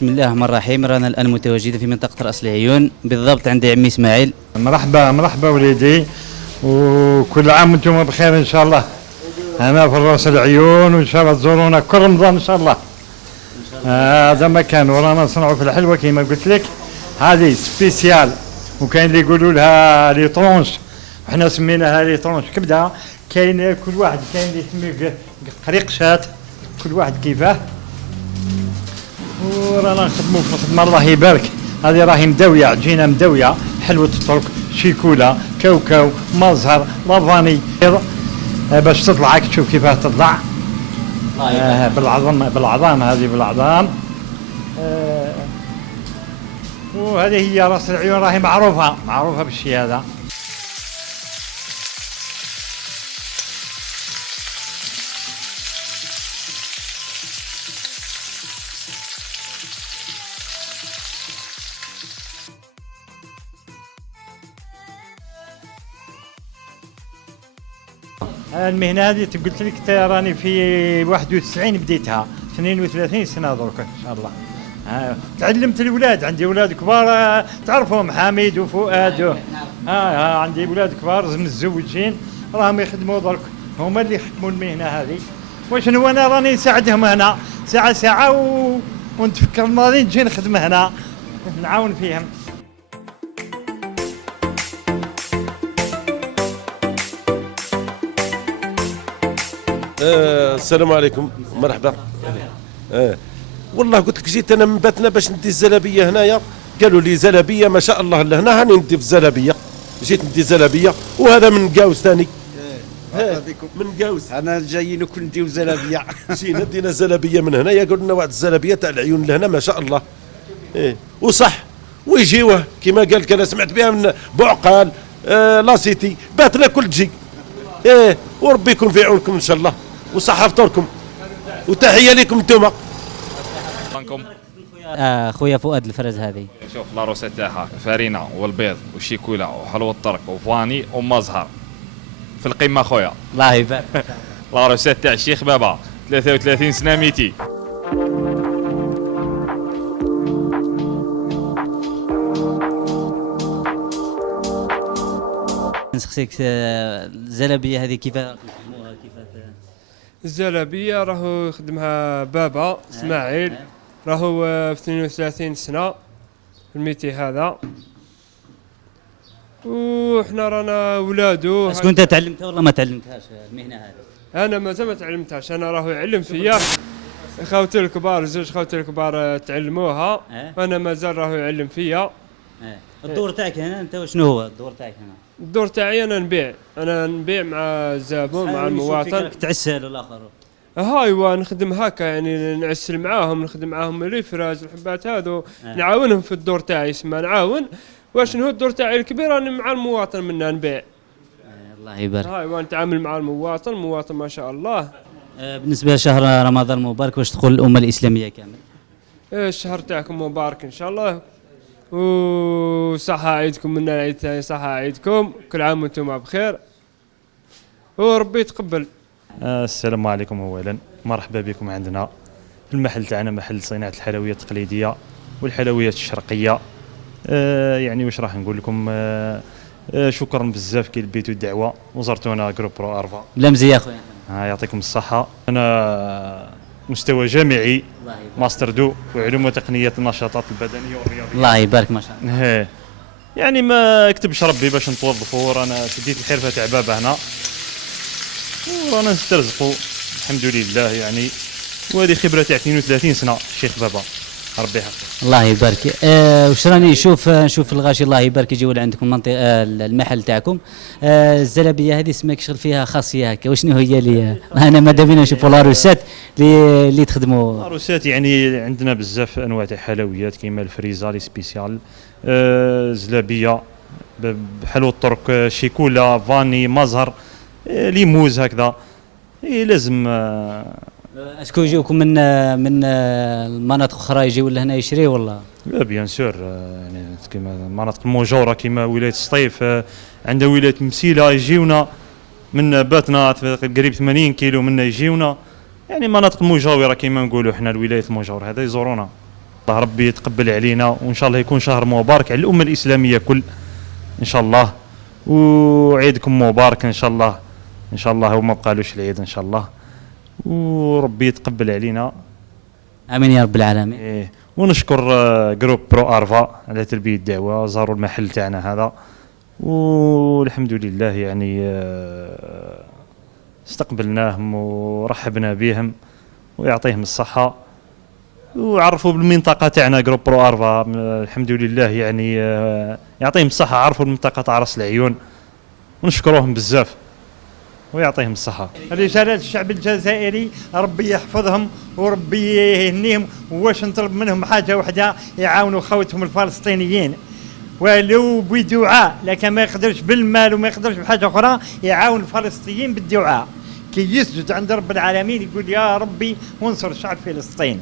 بسم الله الرحمن الرحيم. رانا الآن متواجدين في منطقة رأس العيون، بالضبط عند عمي إسماعيل. مرحبا مرحبا وليدي، وكل عام وانتم بخير ان شاء الله. انا في راس العيون، وان شاء الله تزورونا كل رمضان ان شاء الله. هذا مكان ورانا نصنعوا في الحلوه كما قلت لك، هذه سبيسيال، وكاين اللي يقولوا لها لي طرونش، وحنا سميناها لي طرونش كبده. كاين كل واحد، كاين اللي يسميه قريق شات، كل واحد كيفاه. ورانا نخدموا في الخدمه الله يبارك. هذه راهي مداويه، عجينه مداويه، حلوه الترك، شيكولا، كاوكاو، مزهر، لافاني، باش تطلع تشوف كيفاه تطلع. بالعظام هذه بالعظام. وهذه هي راس العيون، راهي معروفه بالشيء هذا. المهنه هذه قلت لك راني في 91 بديتها، 32 سنه درك ان شاء الله. تعلمت الاولاد، عندي اولاد كبار تعرفهم، حميد وفؤاد. عندي اولاد كبار متزوجين، راهم يخدموا درك، هما اللي يخدموا المهنه هذه. وشنو انا راني نساعدهم هنا ساعه ونتفكر الماضي، نجي نخدم هنا نعاون فيهم. السلام عليكم، مرحبا. والله قلت لك جيت انا من باتنا باش ندي الزلابيه هنايا، قالوا لي زلابيه ما شاء الله لهنا، هاني ندي في الزلابيه، جيت ندي زلابيه. وهذا من قاوس ثاني، من قاوس. انا جاي نكون نديو زلابيه. جينا دينا زلابيه من هنايا، قلنا لنا واحد الزلابيه تاع العيون لهنا ما شاء الله. وصح، ويجيوه كما قال لك، انا سمعت بها من بوعقال، لاسيتي، باتنا كل تجي. وربي يكون في عونكم ان شاء الله، وصحة فطوركم، وتحية لكم انتم. خويا فؤاد الفرز هذه. شوف لاروسيت تاعها فرينة والبيض وشيكولا وحلوى الطرق وفاني ومزهر في القمة خويا. الله يبارك. لاروسيت تاع الشيخ بابا، 33 سنة ميتي. نسقسيك الزلابية هذه كيف تخدموها؟ الزلابية راهو يخدمها بابا اسماعيل، راهو في 32 سنة في الميتي هذا، وحنا رانا ولادو. بس كنت تعلمتها ولا ما تعلمتهاش المهنة هذه؟ أنا مازال ما تعلمتهاش، أنا راهو يعلم فيا. خوتي الكبار، زوج خوتي الكبار تعلموها، أنا مازال راهو يعلم فيا. الدور تاعك هنا أنت وشنو هو الدور تاعك هنا؟ الدور تاعي أنا نبيع مع الزبون، مع المواطن. تعسل والآخر. ايوا نخدم هكا، يعني نعسل معاهم، نخدم معاهم الافراز والحبات هذو. نعاونهم في الدور تاعي، يسمى نعاون. واش هو الدور تاعي الكبير، راني مع المواطن منا نبيع. الله يبارك. ايوا نتعامل مع المواطن ما شاء الله. بالنسبه لشهر رمضان المبارك، واش تقول الامه الاسلاميه كامل؟ الشهر تاعكم مبارك ان شاء الله، وصحة عيدكم منا العيد ثاني، صحة عيدكم، كل عام وانتم بخير، وربي يتقبل. السلام عليكم. اولا مرحبا بكم عندنا. المحل تاعنا محل صناعه الحلويات التقليديه والحلويات الشرقيه. يعني واش راح نقول لكم، شكرا بزاف كي لبيتوا الدعوه وزرتونا جروب برو ارفا. لا مزيان خويا. يعطيكم الصحه. انا مستوى جامعي ماستر دو وعلوم وتقنيات النشاطات البدنيه والرياضيه. الله يبارك ما شاء الله. يعني ما كتبش ربي باش نتوظفوا، رانا شديت الحرفه تاع بابا هنا ورانا نسترزقوا الحمد لله يعني. وهذه خبره تاع 32 سنه شيخ بابا، ربي يحفظك. الله يبارك. واش راني نشوف الغاشي الله يبارك يجيو لعندكم المنطقه المحل تاعكم. الزلابيه هذه سماك شغل فيها خاصيه هكا، وشنو هي اللي انا ماذا بينا نشوفوا لاروسات اللي تخدموا؟ لاروسات يعني عندنا بزاف انواع تاع حلويات كيما الفريزا لي سبيسيال، زلابيه بحلوى الطرق، شيكولا، فاني، مزهر، ليموز هكذا. لازم. اسكو يجيوكم من المناطق اخرى يجيو لهنا يشريوا ولا؟ لا بيان سور، يعني كيما المناطق المجاوره كيما ولايه السطيف، عندنا ولايه مسيله يجيونا من باتنا قريب 80 كيلو منا يجيونا، يعني مناطق مجاوره كيما نقولوا احنا الولايات المجاوره هذا يزورونا. الله ربي يتقبل علينا، وان شاء الله يكون شهر مبارك على الامه الاسلاميه كل ان شاء الله. وعيدكم مبارك ان شاء الله، ان شاء الله وما بقالوش العيد ان شاء الله، وربي يتقبل علينا. امين يا رب العالمين. إيه. ونشكر جروب برو ارفا على تلبيه الدعوه، زاروا المحل تاعنا هذا، والحمد لله يعني استقبلناهم ورحبنا بهم ويعطيهم الصحه، وعرفوا بالمنطقه تاعنا جروب برو ارفا الحمد لله يعني يعطيهم الصحه، عرفوا المنطقه تاع راس العيون، ونشكروهم بزاف ويعطيهم الصحه. رسالة الشعب الجزائري ربي يحفظهم وربي يهنيهم، واش نطلب منهم حاجة واحدة، يعاونوا خوتهم الفلسطينيين ولو بدعاء، لكن ما يقدرش بالمال وما يقدرش بحاجة أخرى، يعاون الفلسطينيين بالدعاء كي يسجد عند رب العالمين يقول يا ربي وانصر شعب فلسطين.